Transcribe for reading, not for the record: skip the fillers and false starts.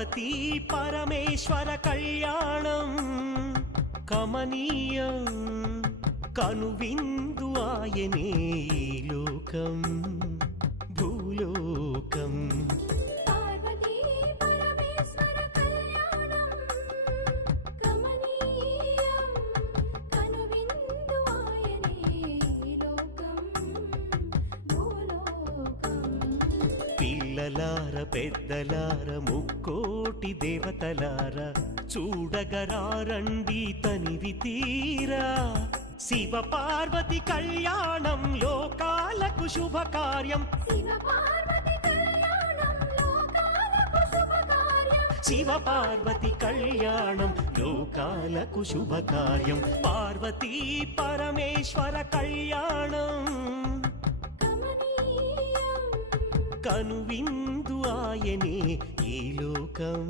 పార్వతీ పరమేశ్వర కళ్యాణం కమనీయం కనువిందు ఆయనే ఈ లోకం భూలోకం. పార్వతీ పరమేశ్వర కళ్యాణం కమనీయం కనువిందు ఆయనే ఈ లోకం భూలోకం. పిల్లలార పెద్దలార ముక్కోటి దేవతలార చూడగరారండి తనివి తీరా. శివ పార్వతి కళ్యాణం లోకాలకు శుభకార్యం. శివ పార్వతి కళ్యాణం లోకాలకు శుభకార్యం. శివ పార్వతి కళ్యాణం లోకాలకు శుభకార్యం. పార్వతీ పరమేశ్వర కళ్యాణం కమనీయం కనువిందు ఆయనే ఈ లోకం